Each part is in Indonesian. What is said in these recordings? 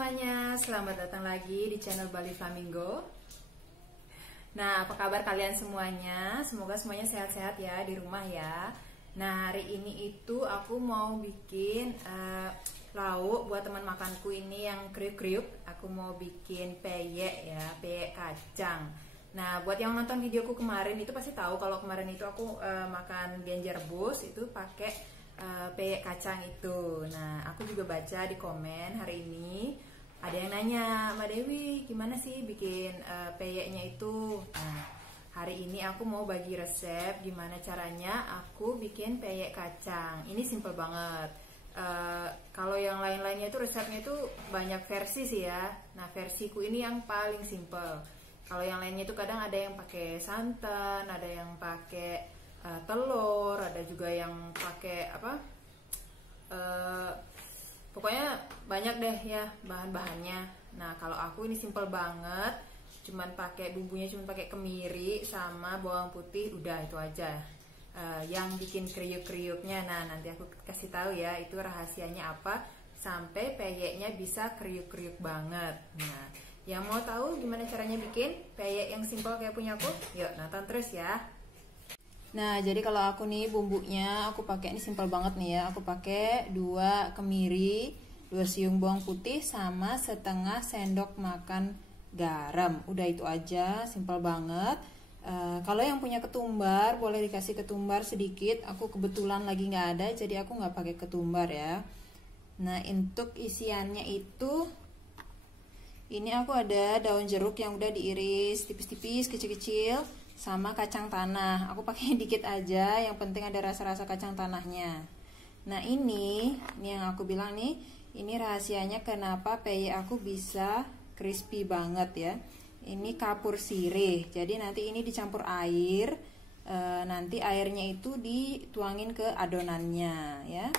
semuanya, selamat datang lagi di channel Bali Flamingo. Nah, apa kabar kalian semuanya? Semoga semuanya sehat-sehat ya di rumah ya. Nah, hari ini itu aku mau bikin lauk buat teman makanku ini yang kriuk-kriuk. Aku mau bikin peyek ya, peyek kacang. Nah, buat yang nonton videoku kemarin itu pasti tahu kalau kemarin itu aku makan genjer rebus itu pakai peyek kacang itu. Nah, aku juga baca di komen hari ini ada yang nanya, Mbak Dewi gimana sih bikin peyeknya itu. Nah, hari ini aku mau bagi resep gimana caranya aku bikin peyek kacang. Ini simple banget. Kalau yang lain-lainnya itu resepnya itu banyak versi sih ya. Nah, versiku ini yang paling simple. Kalau yang lainnya itu kadang ada yang pakai santan, ada yang pakai telur, ada juga yang pakai pokoknya banyak deh ya bahan-bahannya. Nah, kalau aku ini simple banget, cuman pakai bumbunya, cuman pakai kemiri sama bawang putih, udah itu aja. Yang bikin kriuk-kriuknya, nah nanti aku kasih tahu ya itu rahasianya apa sampai peyeknya bisa kriuk-kriuk banget. Nah, yang mau tahu gimana caranya bikin peyek yang simple kayak punya aku, yuk nonton terus ya. Nah, jadi kalau aku nih bumbunya aku pakai ini simple banget nih ya. Aku pakai 2 kemiri, 2 siung bawang putih sama setengah sendok makan garam. Udah itu aja, simple banget. Kalau yang punya ketumbar boleh dikasih ketumbar sedikit. Aku kebetulan lagi nggak ada, jadi aku nggak pakai ketumbar ya. Nah, untuk isiannya itu ini aku ada daun jeruk yang udah diiris tipis-tipis, kecil-kecil, sama kacang tanah. Aku pakai dikit aja, yang penting ada rasa-rasa kacang tanahnya. Nah, ini yang aku bilang nih, ini rahasianya kenapa peyek aku bisa crispy banget ya. Ini kapur sirih. Jadi nanti ini dicampur air, nanti airnya itu dituangin ke adonannya ya.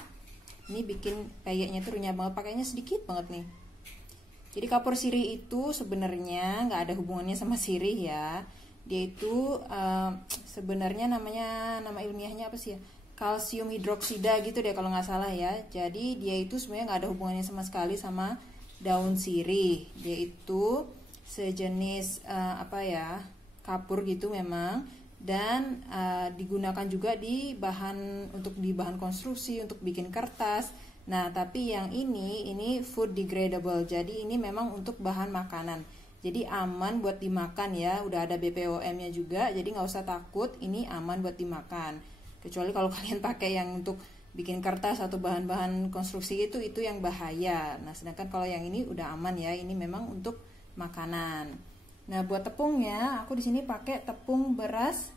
Ini bikin peyeknya tuh renyah banget, pakainya sedikit banget nih. Jadi kapur sirih itu sebenarnya nggak ada hubungannya sama sirih ya. Dia itu sebenarnya nama ilmiahnya apa sih ya? Kalsium hidroksida gitu deh kalau nggak salah ya. Jadi dia itu sebenarnya nggak ada hubungannya sama sekali sama daun sirih. Dia itu sejenis kapur gitu memang, dan digunakan juga di bahan konstruksi, untuk bikin kertas. Nah, tapi yang ini food degradable. Jadi ini memang untuk bahan makanan. Jadi aman buat dimakan ya, udah ada BPOM-nya juga, jadi nggak usah takut, ini aman buat dimakan. Kecuali kalau kalian pakai yang untuk bikin kertas atau bahan-bahan konstruksi itu yang bahaya. Nah, sedangkan kalau yang ini udah aman ya, ini memang untuk makanan. Nah, buat tepungnya, aku di sini pakai tepung beras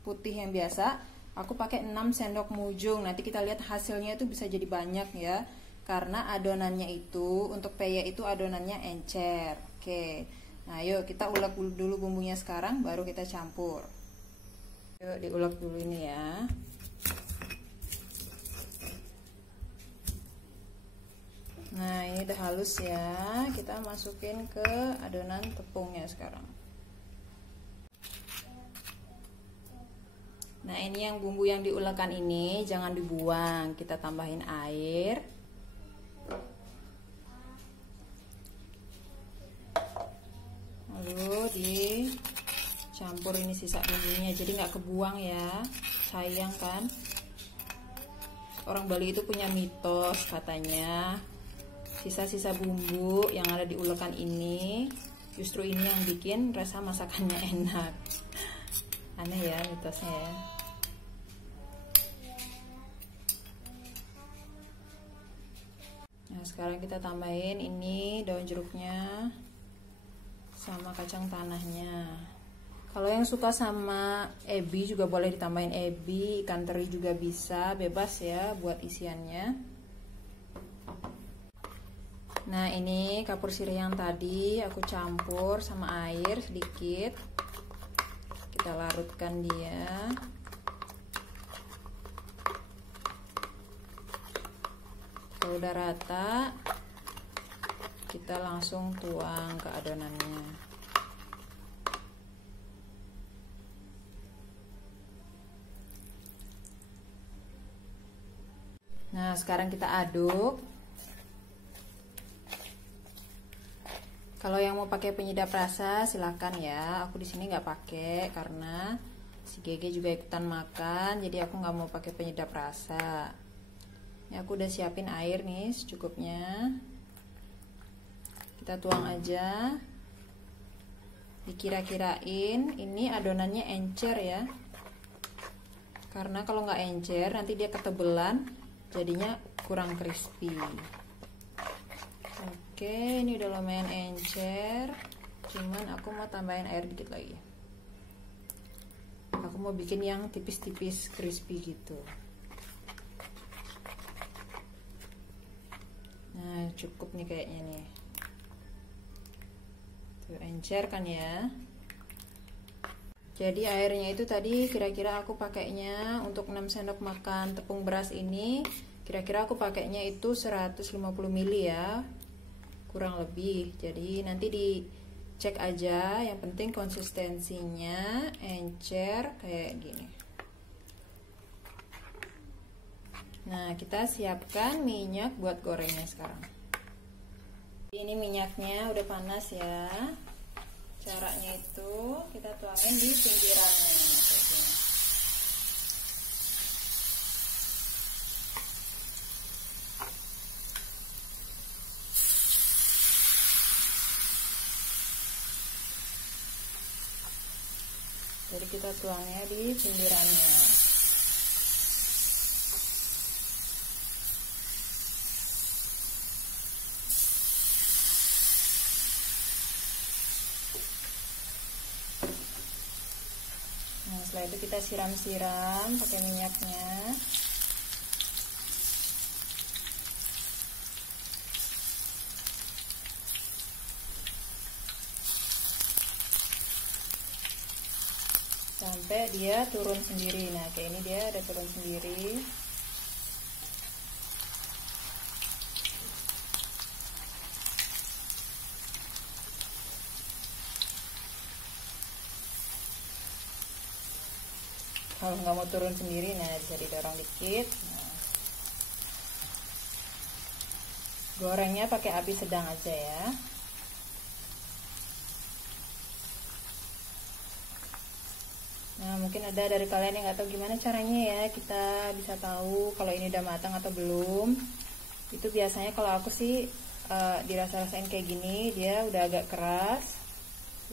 putih yang biasa. Aku pakai 6 sendok mujung. Nanti kita lihat hasilnya itu bisa jadi banyak ya. Karena adonannya itu untuk peyek itu adonannya encer. Oke. Nah, yuk kita ulek dulu bumbunya sekarang, baru kita campur. Yuk diulek dulu ini ya. Nah, ini udah halus ya. Kita masukin ke adonan tepungnya sekarang. Nah, ini yang bumbu yang diulekan ini jangan dibuang, kita tambahin air. Lalu dicampur ini sisa bumbunya, jadi nggak kebuang ya, sayang kan. Orang Bali itu punya mitos katanya sisa-sisa bumbu yang ada di ulekan ini justru ini yang bikin rasa masakannya enak. Aneh ya mitosnya ya. Nah, sekarang kita tambahin ini daun jeruknya sama kacang tanahnya. Kalau yang suka sama ebi juga boleh ditambahin ebi, ikan teri juga bisa, bebas ya buat isiannya. Nah, ini kapur sirih yang tadi aku campur sama air sedikit. Kita larutkan dia. Kalau udah rata, kita langsung tuang ke adonannya. Nah, sekarang kita aduk. Kalau yang mau pakai penyedap rasa silakan ya. Aku di sini nggak pakai karena si Gege juga ikutan makan, jadi aku nggak mau pakai penyedap rasa. Ini aku udah siapin air nih secukupnya. Kita tuang aja. Dikira-kirain ini adonannya encer ya. Karena kalau nggak encer nanti dia ketebelan, jadinya kurang crispy. Oke, ini udah lumayan encer. Cuman aku mau tambahin air dikit lagi. Aku mau bikin yang tipis-tipis crispy gitu. Nah, cukup nih kayaknya nih. Tuh, encer kan ya. Jadi airnya itu tadi kira-kira aku pakainya untuk 6 sendok makan tepung beras ini, kira-kira aku pakainya itu 150 ml ya. Kurang lebih. Jadi nanti dicek aja, yang penting konsistensinya encer kayak gini. Nah, kita siapkan minyak buat gorengnya sekarang. Ini minyaknya udah panas ya. Caranya itu kita tuangin di pinggirannya maksudnya. Jadi kita tuangnya di pinggirannya. Nah, setelah itu kita siram-siram pakai minyaknya. Sampai dia turun sendiri. Nah, kayak ini dia udah turun sendiri. Kalau nggak mau turun sendiri, nah bisa didorong dikit. Nah, gorengnya pakai api sedang aja ya. Nah, mungkin ada dari kalian yang nggak tahu gimana caranya ya kita bisa tahu kalau ini udah matang atau belum. Itu biasanya kalau aku sih dirasa-rasain kayak gini, dia udah agak keras,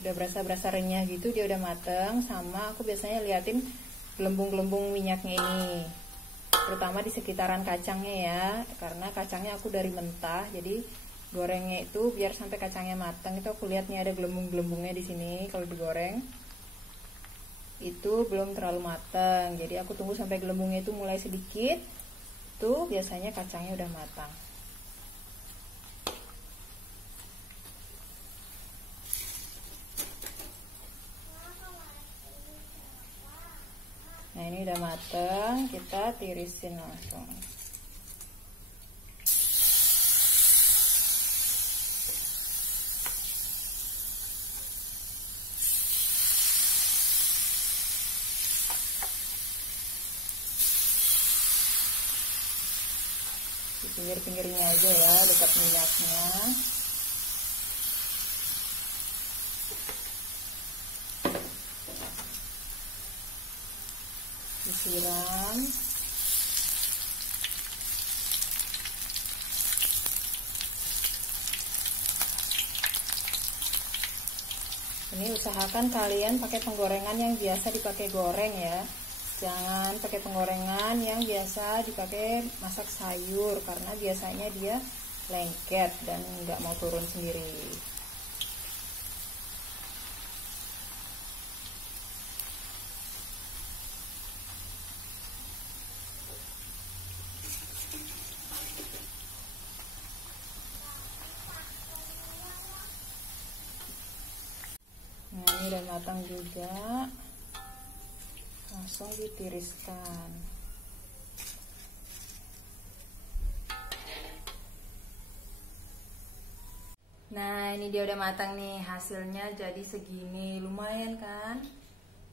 udah berasa renyah gitu, dia udah matang. Sama aku biasanya liatin gelembung-gelembung minyaknya ini, terutama di sekitaran kacangnya ya, karena kacangnya aku dari mentah, jadi gorengnya itu biar sampai kacangnya matang itu aku lihat nih ada gelembung-gelembungnya di sini. Kalau digoreng itu belum terlalu matang, jadi aku tunggu sampai gelembungnya itu mulai sedikit, tuh biasanya kacangnya udah matang. Nah, ini udah mateng, kita tirisin langsung. Di pinggir-pinggirnya aja ya, dekat minyaknya. Disiram. Ini usahakan kalian pakai penggorengan yang biasa dipakai goreng ya. Jangan pakai penggorengan yang biasa dipakai masak sayur, karena biasanya dia lengket dan nggak mau turun sendiri. Nah, ini udah matang juga, langsung ditiriskan. Nah, ini dia udah matang nih, hasilnya jadi segini, lumayan kan?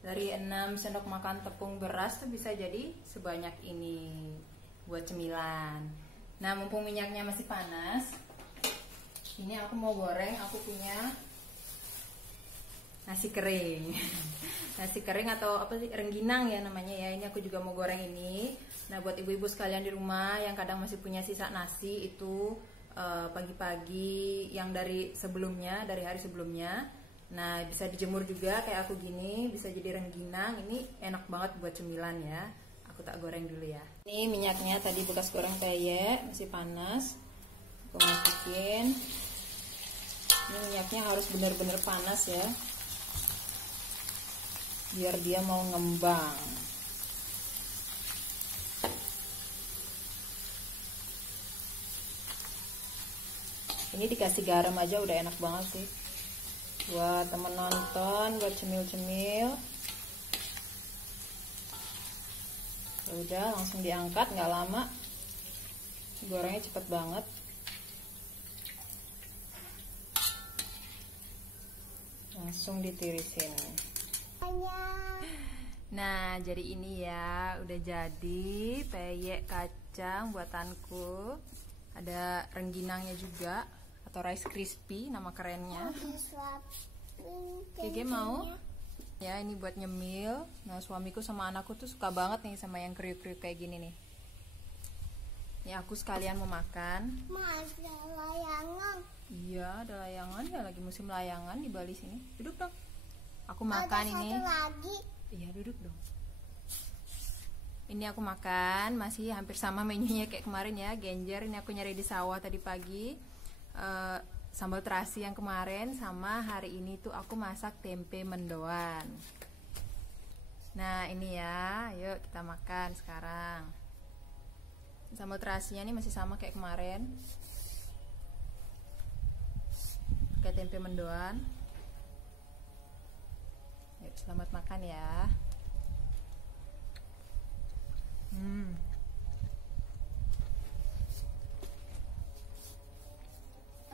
Dari 6 sendok makan tepung beras tuh bisa jadi sebanyak ini buat cemilan. Nah, mumpung minyaknya masih panas, Ini aku mau goreng, aku punya nasi kering. Nasi kering atau apa sih, rengginang ya namanya ya. Ini aku juga mau goreng ini. Nah, buat ibu-ibu sekalian di rumah yang kadang masih punya sisa nasi itu pagi-pagi yang dari sebelumnya, dari hari sebelumnya. Nah, bisa dijemur juga kayak aku gini, bisa jadi rengginang. Ini enak banget buat cemilan ya. Aku tak goreng dulu ya. Ini minyaknya tadi bekas goreng peyek, masih panas. Aku masukin. Ini minyaknya harus benar-benar panas ya, biar dia mau ngembang. Ini dikasih garam aja udah enak banget sih. Buat temen nonton, buat cemil-cemil. Udah langsung diangkat, nggak lama. Gorengnya cepet banget. Langsung ditirisin. Nah, jadi ini ya, udah jadi peyek kacang buatanku. Ada rengginangnya juga, atau rice crispy nama kerennya. Gege mau? Ya, ini buat nyemil. Nah, suamiku sama anakku tuh suka banget nih sama yang kriuk-kriuk kayak gini nih. Ya, aku sekalian mau makan. Ada layangan. Iya, ada layangan ya, lagi musim layangan di Bali sini. Duduk dong. Aku makan Ada ini. satu lagi. Iya, duduk dong. Ini aku makan, masih hampir sama menunya kayak kemarin ya, genjer. Ini aku nyari di sawah tadi pagi. Sambal terasi yang kemarin, sama hari ini tuh aku masak tempe mendoan. Nah, ini ya, yuk kita makan sekarang. Sambal terasinya ini masih sama kayak kemarin. Pakai tempe mendoan. Yuk, selamat makan ya.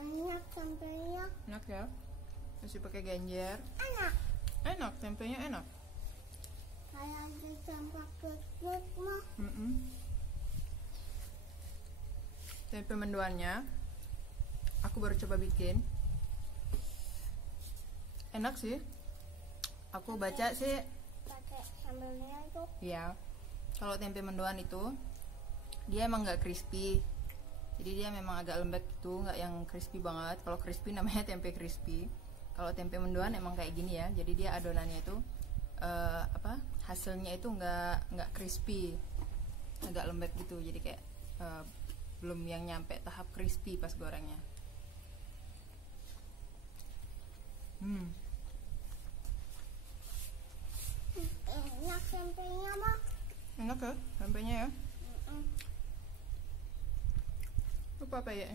Enak tempenya. Enak ya? Masih pakai genjer. Enak. Enak, tempenya enak. Kayak dicampur kekik mah. Tempe mendoannya aku baru coba bikin. Enak sih. Aku baca sih, Pakai sambalnya itu. ya, kalau tempe mendoan itu dia emang nggak crispy. Jadi dia memang agak lembek gitu, nggak yang crispy banget. Kalau crispy namanya tempe crispy. Kalau tempe mendoan emang kayak gini ya. Jadi dia adonannya itu hasilnya itu nggak crispy, agak lembek gitu. Jadi kayak belum yang nyampe tahap crispy pas gorengnya. Enak tempenya mah. Enak ya tempenya ya. Lupa apa ya?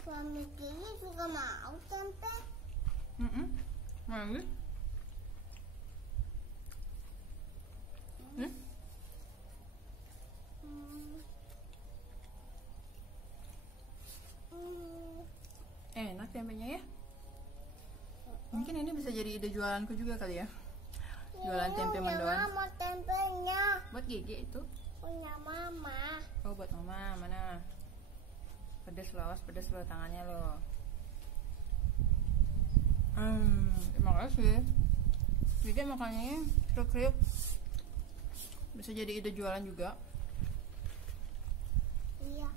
Suami Kiki juga mau tempe. Mau nggak? Enak tempenya ya. Mungkin ini bisa jadi ide jualanku juga kali ya. Jualan tempe mendoan. Mama tempenya. Buat Gigi itu. Punya mama. Oh, buat mama. Mana? Pedes loh, pedes loh tangannya loh. Terima kasih. Gigi makannya kriuk-kriuk. Bisa jadi ide jualan juga. Iya.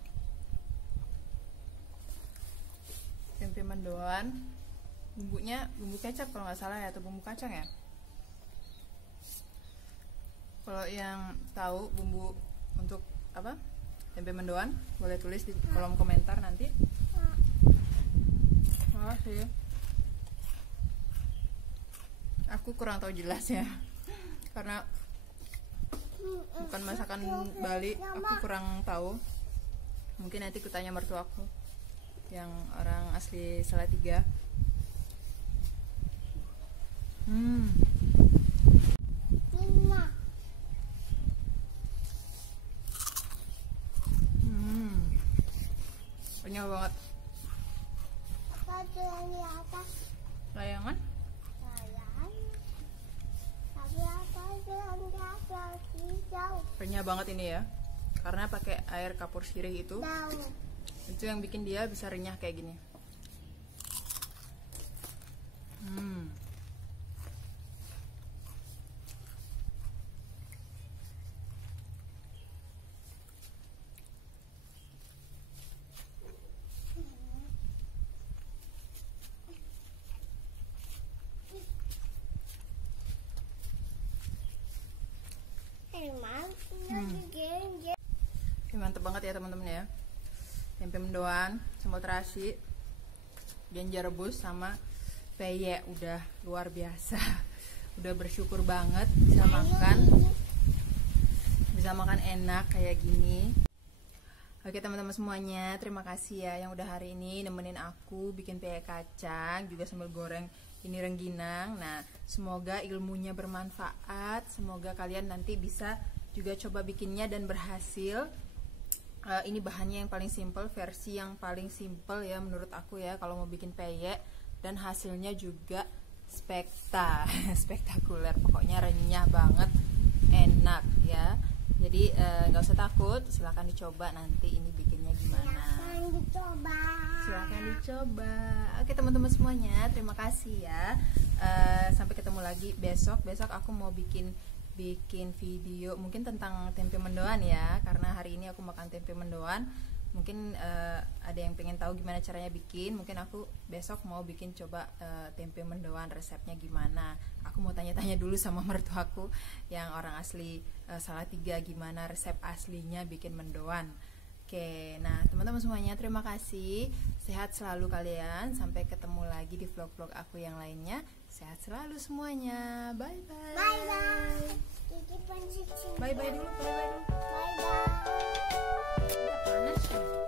Tempe mendoan, bumbunya bumbu kecap kalau nggak salah ya, atau bumbu kacang ya. Kalau yang tahu bumbu untuk apa tempe mendoan, boleh tulis di kolom komentar nanti. Makasih. Aku kurang tahu jelas ya, karena bukan masakan Bali, aku kurang tahu. Mungkin nanti kutanya mertuaku yang orang asli Salatiga. Lima. Banyak banget. Satu yang di atas. Layangan? Sayang. Tapi apa yang di atas hijau? Renyah banget ini ya, karena pakai air kapur sirih itu. Daun. Itu yang bikin dia bisa renyah kayak gini. Ini mantep banget ya teman-teman ya. Tempe mendoan, sambal terasi, genjer rebus sama peyek, udah luar biasa. Udah bersyukur banget bisa makan enak kayak gini. Oke teman-teman semuanya, terima kasih ya yang udah hari ini nemenin aku bikin peyek kacang, juga sambal goreng ini rengginang. Nah, semoga ilmunya bermanfaat, semoga kalian nanti bisa juga coba bikinnya dan berhasil. Ini bahannya yang paling simple, versi yang paling simple ya menurut aku ya kalau mau bikin peyek, dan hasilnya juga spektakuler, pokoknya renyah banget, enak ya. Jadi nggak usah takut, silahkan dicoba nanti ini bikinnya gimana. Silahkan dicoba. Oke teman-teman semuanya, terima kasih ya. Sampai ketemu lagi besok. Besok aku mau bikin video mungkin tentang tempe mendoan ya, karena hari ini aku makan tempe mendoan. Mungkin ada yang pengen tahu gimana caranya bikin, mungkin aku besok mau bikin coba tempe mendoan resepnya gimana. Aku mau tanya-tanya dulu sama mertuaku yang orang asli Salatiga, gimana resep aslinya bikin mendoan. Oke, nah teman-teman semuanya terima kasih, sehat selalu kalian, sampai ketemu lagi di vlog-vlog aku yang lainnya. Sehat selalu semuanya, bye bye. Bye bye. Bye bye dulu, bye bye dulu. Bye bye. Udah panas ya.